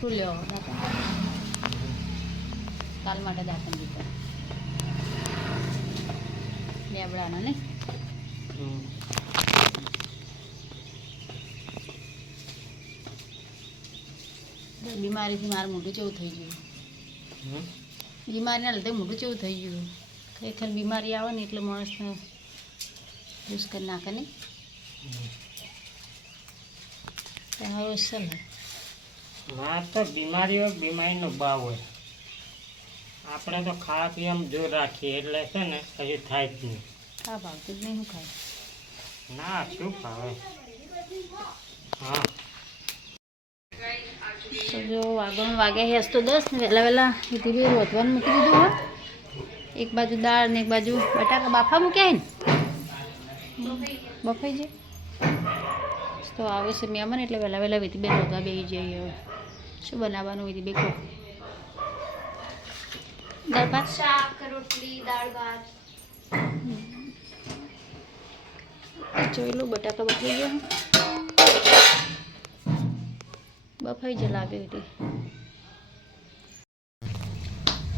શું લ્યો કાલ માટે દાખલ દીધા લેબડાના ને બીમારીથી મારું મોઢું કેવું થઈ ગયું બીમારીના લીધે મોઢું કેવું થઈ ગયું ખરેખર બીમારી આવે ને એટલે માણસને યુઝ કરી નાખે ને તમારો અસર ના તો બીમારીનો ભાવ હોય આપણે તો ખાવા પીવામાં જોર રાખીએ એટલે છે ને કશું થાય જ નહીં ખા ભાવતું જ નહીં શું ખાય ના શું ભાવે હા તો જો વાગણ વાગે હેસ તો 10 ને વહેલા સીધી બી રોધવાનું મૂકી દીધું હોય એક બાજુ દાળ ને એક બાજુ બટાકા બાફા મૂક્યા ને બફાઈ જાય તો આવે છે મહેમાન એટલે વહેલા વિધિ બેન રોધવા બેસી જઈએ હવે શું બનાવવાનું વિધિ બે કહો દાળ ભાત શાક રોટલી દાળ ભાત જોઈ લો બટાકા બફાઈ ગયા બફાઈ જ લાગે વિધિ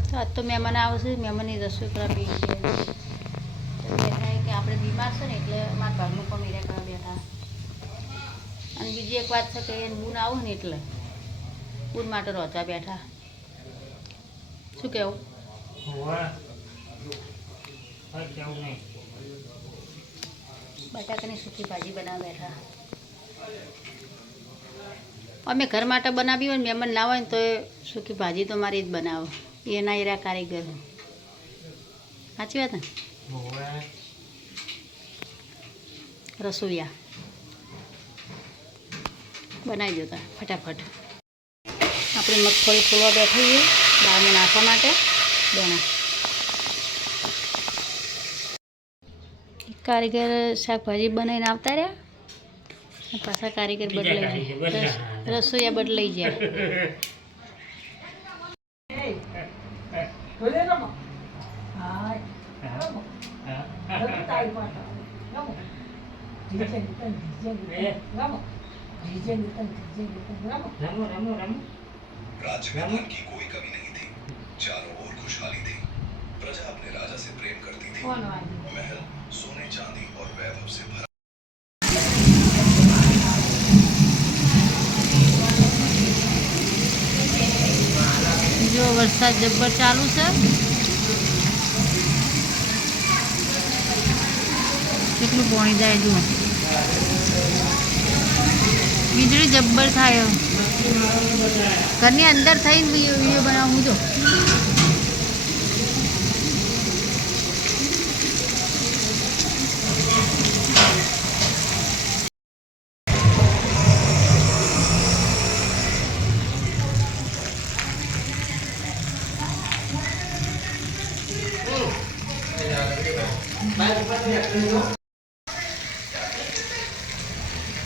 તો આજ તો મહેમાન આવશે મહેમાનની રસોઈ કરવા બેસી છે બેઠા કે આપણે બીમાર છે ને એટલે મારા ઘરનું પણ મેરા કરવા બેઠા અને બીજી એક વાત છે કે એને બૂન આવું ને એટલે બૂન માટે રોધવા બેઠા શું કહેવું બટાકાની સૂકી ભાજી બનાવવા બેઠા અમે ઘર માટે બનાવી હોય ને મહેમાન ના હોય ને તો સૂકી ભાજી તો મારી જ બનાવો એના એરા કારીગર સાચી વાત ને રસોઈયા બનાવી દેતા ફટાફટ આપણે મગફળી ફોલવા બેઠી છીએ દાળમાં નાખવા માટે દેણા કારીગર શાકભાજી બનાવીને આવતા રહ્યા પાછા કારીગર બદલાઈ ગયા રસોઈયા બદલાઈ ગયા राजस्थान की कोई कमी नहीं थी चारों ओर खुशहाली थी प्रजा अपने राजा से प्रेम करती थी महल सोने चांदी और वैभव से भरा जो वरसाद जब्बर चालू છે કેટલું પાણી જાય જુઓ વીજળી જબ્બર થાય ઘરની અંદર થઈને વિડીયો બનાવું જો